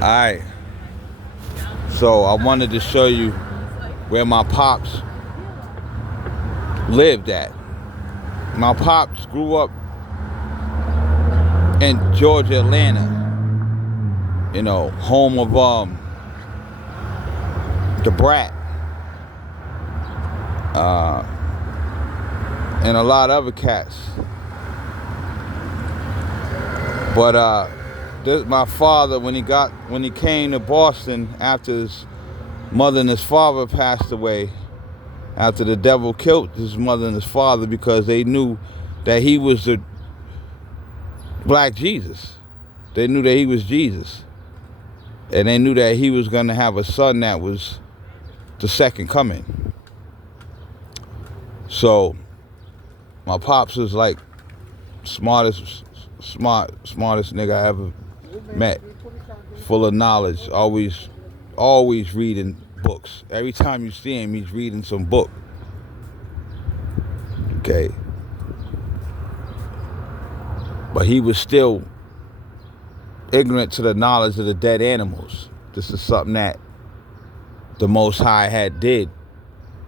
Alright, so I wanted to show you where my pops lived at. My pops grew up in Georgia, Atlanta. Home of the Brat, and a lot of other cats. But my father, when he came to Boston after his mother and his father passed away, after the devil killed his mother and his father because they knew that he was the black Jesus. They knew that he was Jesus. And they knew that he was going to have a son that was the second coming. So my pops was like smartest nigga I ever met. Full of knowledge, always reading books. Every time you see him, he's reading some book. Okay. But he was still ignorant to the knowledge of the dead animals. This is something that the Most High had did.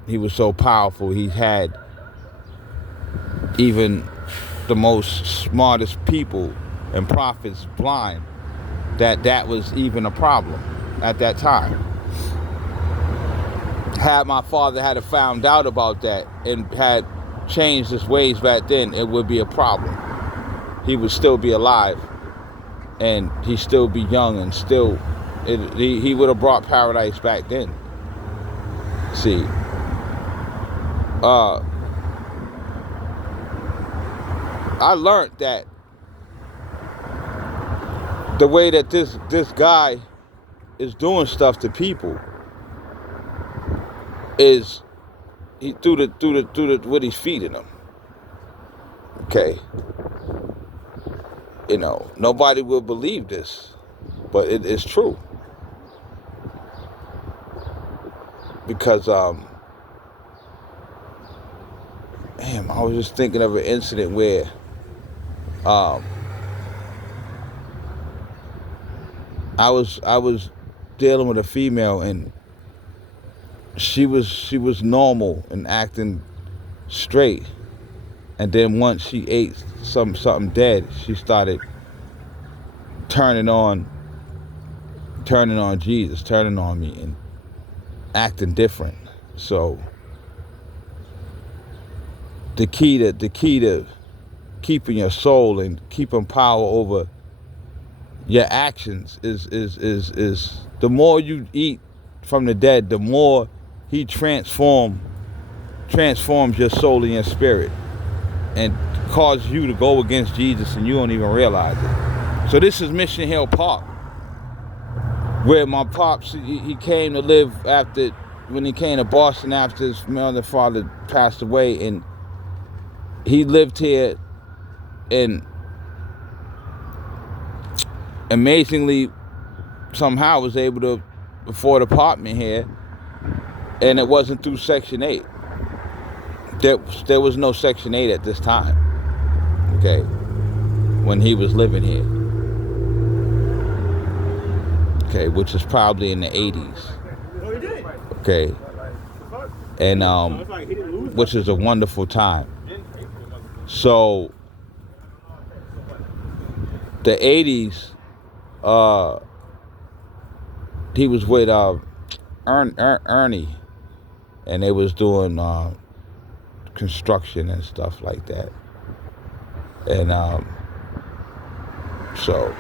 He was so powerful, he had even the most smartest people and prophets blind that was even a problem at that time. Had my father had found out about that and had changed his ways back then, it would be a problem. He would still be alive and he'd still be young and still he would have brought paradise back then. See, I learned that the way that this guy is doing stuff to people is he through the what he's feeding them. Okay. Nobody will believe this, but it is true. Because I was just thinking of an incident where I was dealing with a female and she was normal and acting straight, and then once she ate something dead, she started turning on Jesus, turning on me and acting different. So the key to keeping your soul and keeping power over your actions is the more you eat from the dead, the more he transforms your soul and your spirit and causes you to go against Jesus and you don't even realize it. So this is Mission Hill Park, where my pops, he came to live when he came to Boston after his mother and father passed away, and he lived here and amazingly somehow was able to afford an apartment here, and it wasn't through Section 8. There was no Section 8 at this time, okay, when he was living here, okay, which is probably in the 80s, okay, and which is a wonderful time. So the 80s, he was with Ernie, and they was doing construction and stuff like that. And so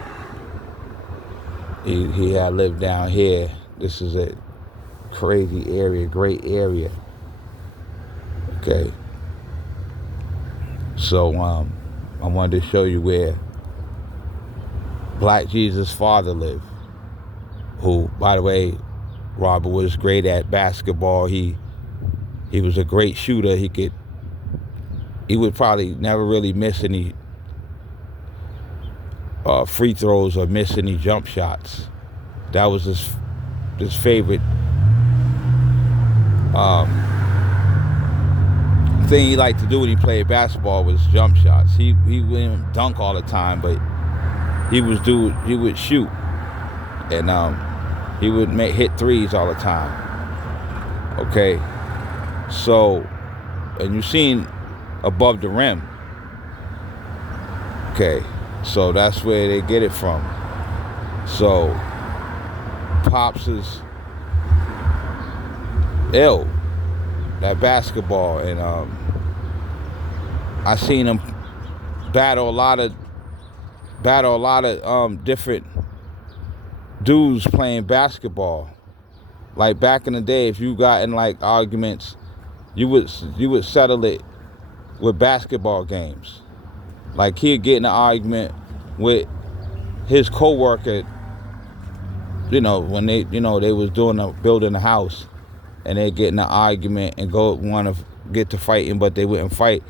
he had lived down here. This is a crazy area, great area. Okay. So I wanted to show you where Black Jesus' father lived, who, by the way, Robert was great at basketball. He was a great shooter. He would probably never really miss any free throws or miss any jump shots. That was his favorite thing he liked to do when he played basketball was jump shots. He wouldn't dunk all the time, but he would shoot. and he would hit threes all the time. Okay, so, and you seen above the rim. Okay, so that's where they get it from. So Pops is ill, that basketball, and I seen him battle a lot of different dudes playing basketball. Like back in the day, if you got in like arguments, you would settle it with basketball games. Like he'd get in an argument with his coworker, when they was building a house, and they get in an argument and go want to get to fighting, but they wouldn't fight.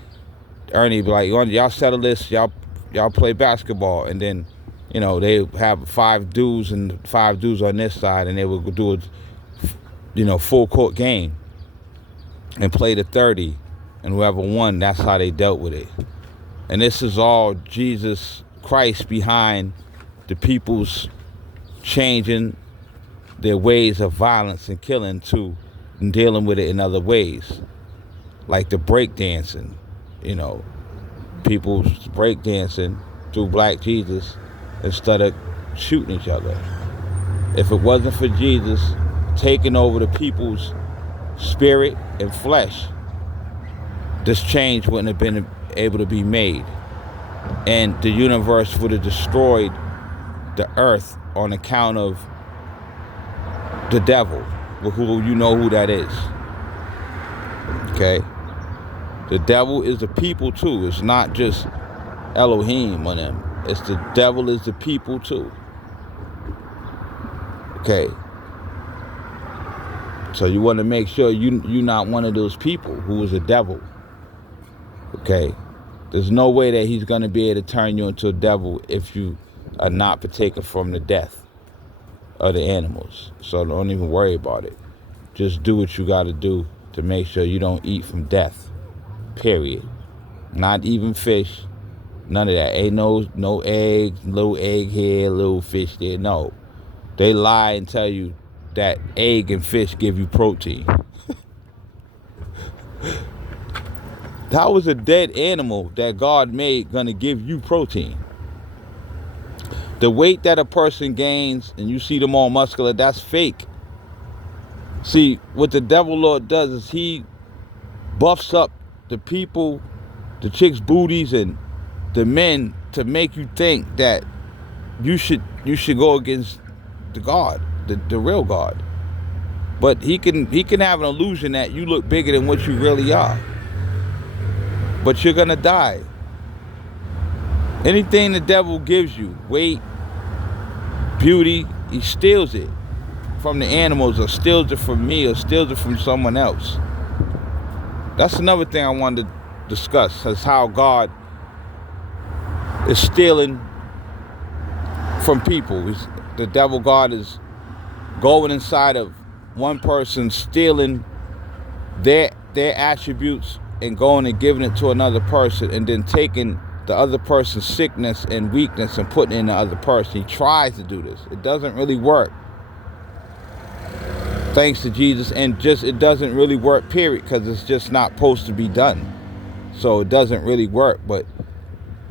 Ernie be like, y'all settle this, y'all play basketball, and then they have 5 dudes and 5 dudes on this side, and they would do a full court game and play the 30, and whoever won, that's how they dealt with it. And this is all Jesus Christ behind the people's changing their ways of violence and killing to and dealing with it in other ways, like the break dancing. People break dancing through Black Jesus instead of shooting each other. If it wasn't for Jesus taking over the people's spirit and flesh, this change wouldn't have been able to be made, and the universe would have destroyed the earth on account of the devil, who who that is. Okay, the devil is the people too. It's not just Elohim on them. It's the devil is the people too. Okay, so you want to make sure you're not one of those people who is a devil. Okay, there's no way that he's going to be able to turn you into a devil if you are not partaking from the death of the animals. So don't even worry about it. Just do what you got to do to make sure you don't eat from death. Period. Not even fish. None of that. Ain't no eggs, little egg here, little fish there. No. They lie and tell you that egg and fish give you protein. How is a dead animal that God made gonna give you protein? The weight that a person gains and you see them all muscular, that's fake. See, what the devil Lord does is he buffs up the people, the chicks' booties, and the men to make you think that you should go against the God, the real God. But he can have an illusion that you look bigger than what you really are. But you're gonna die. Anything the devil gives you, weight, beauty, he steals it from the animals, or steals it from me, or steals it from someone else. That's another thing I wanted to discuss, is how God is stealing from people. The devil God is going inside of one person, stealing their attributes and going and giving it to another person, and then taking the other person's sickness and weakness and putting it in the other person. He tries to do this. It doesn't really work. Thanks to Jesus, and it doesn't really work, period, because it's just not supposed to be done. So it doesn't really work, but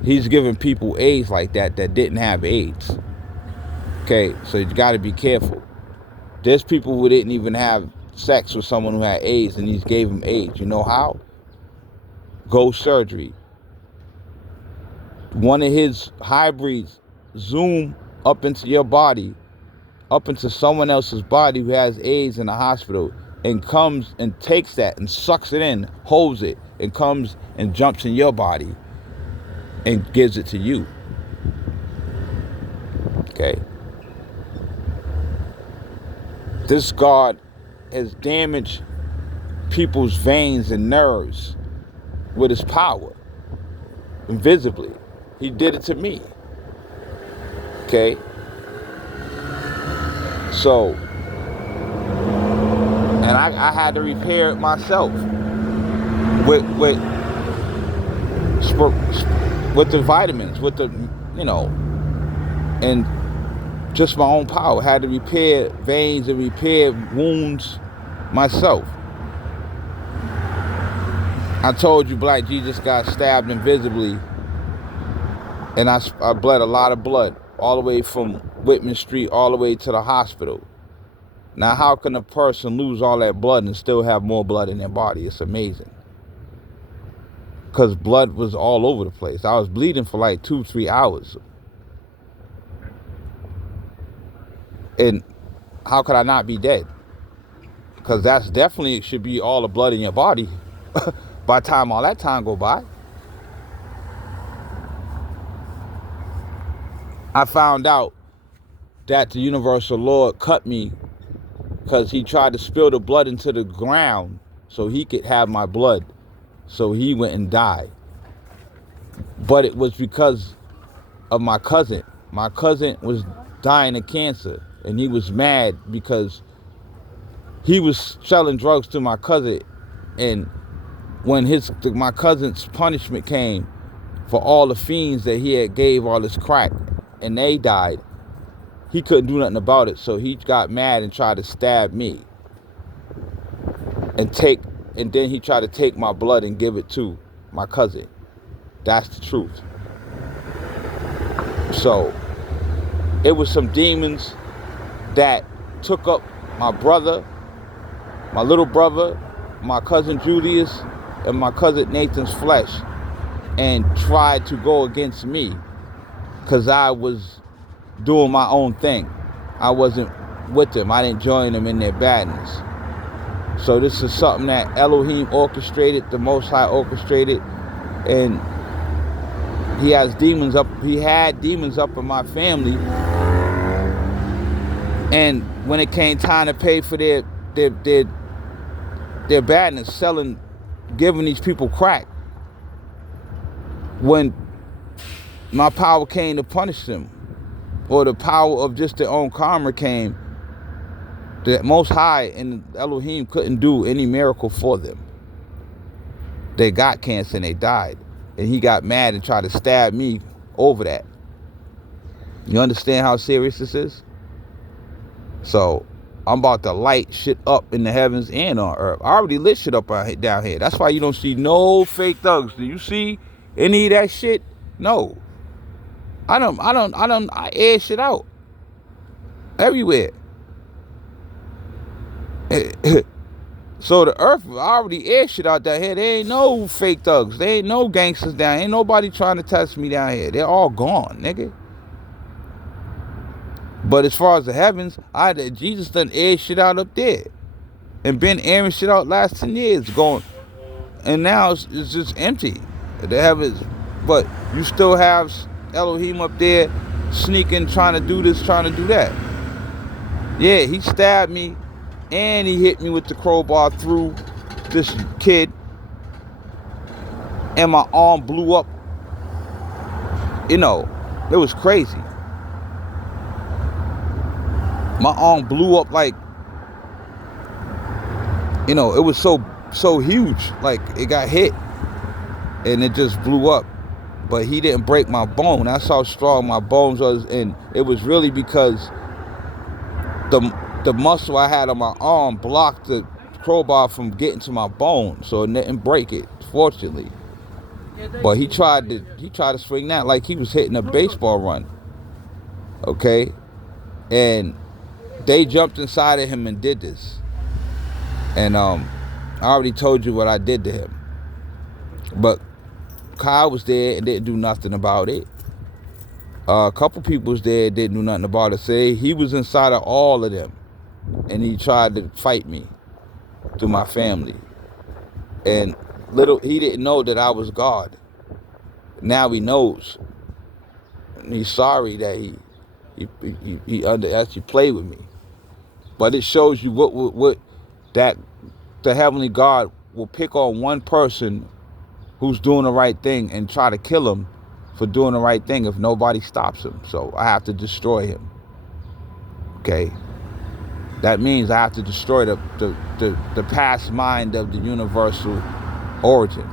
he's giving people AIDS like that didn't have AIDS. Okay, so you got to be careful. There's people who didn't even have sex with someone who had AIDS, and he gave them AIDS. You know how? Ghost surgery. One of his hybrids zoom up into your body, up into someone else's body who has AIDS in the hospital, and comes and takes that and sucks it in, holds it, and comes and jumps in your body and gives it to you. Okay. This God has damaged people's veins and nerves with his power, invisibly. He did it to me. Okay? So, and I had to repair it myself with the vitamins, with the, and Just my own power. I had to repair veins and repair wounds myself. I told you Black Jesus got stabbed invisibly, and I bled a lot of blood all the way from Whitman Street all the way to the hospital. Now, how can a person lose all that blood and still have more blood in their body? It's amazing. Because blood was all over the place. I was bleeding for like 2-3 hours. And how could I not be dead? Because that's definitely should be all the blood in your body by the time all that time go by. I found out that the universal Lord cut me because he tried to spill the blood into the ground so he could have my blood. So he went and died. But it was because of my cousin. My cousin was dying of cancer, and he was mad because he was selling drugs to my cousin, and when my cousin's punishment came for all the fiends that he had gave all this crack and they died, he couldn't do nothing about it, so he got mad and tried to stab me and then he tried to take my blood and give it to my cousin. That's the truth. So it was some demons that took up my brother, my little brother, my cousin Julius, and my cousin Nathan's flesh, and tried to go against me because I was doing my own thing. I wasn't with them. I didn't join them in their badness. So this is something that Elohim orchestrated, the Most High orchestrated, and he had demons up in my family. And when it came time to pay for their badness, giving these people crack, when my power came to punish them, or the power of just their own karma came, the Most High and Elohim couldn't do any miracle for them. They got cancer and they died. And he got mad and tried to stab me over that. You understand how serious this is? So I'm about to light shit up in the heavens and on earth. I already lit shit up down here. That's why you don't see no fake thugs. Do you see any of that shit? No. I air shit out everywhere. So the earth already air shit out down here. There ain't no fake thugs. There ain't no gangsters down here. Ain't nobody trying to test me down here. They're all gone, nigga. But as far as the heavens, Jesus done air shit out up there. And been airing shit out last 10 years going. And now it's just empty. The heavens. But you still have Elohim up there sneaking, trying to do this, trying to do that. Yeah, he stabbed me. And he hit me with the crowbar through this kid. And my arm blew up. You know, it was crazy. My arm blew up like, you know, it was so huge. Like, it got hit. And it just blew up. But he didn't break my bone. That's how strong my bones was. And it was really because the muscle I had on my arm blocked the crowbar from getting to my bone, so it didn't break it, fortunately. But he tried to swing that like he was hitting a baseball run. Okay? And they jumped inside of him and did this. And I already told you what I did to him. But Kyle was there and didn't do nothing about it. A couple people was there, didn't do nothing about it. Say he was inside of all of them. And he tried to fight me through my family. And he didn't know that I was God. Now he knows. And he's sorry that he actually played with me. But it shows you what that the heavenly God will pick on one person who's doing the right thing and try to kill him for doing the right thing if nobody stops him. So I have to destroy him. Okay? That means I have to destroy the past mind of the universal origin.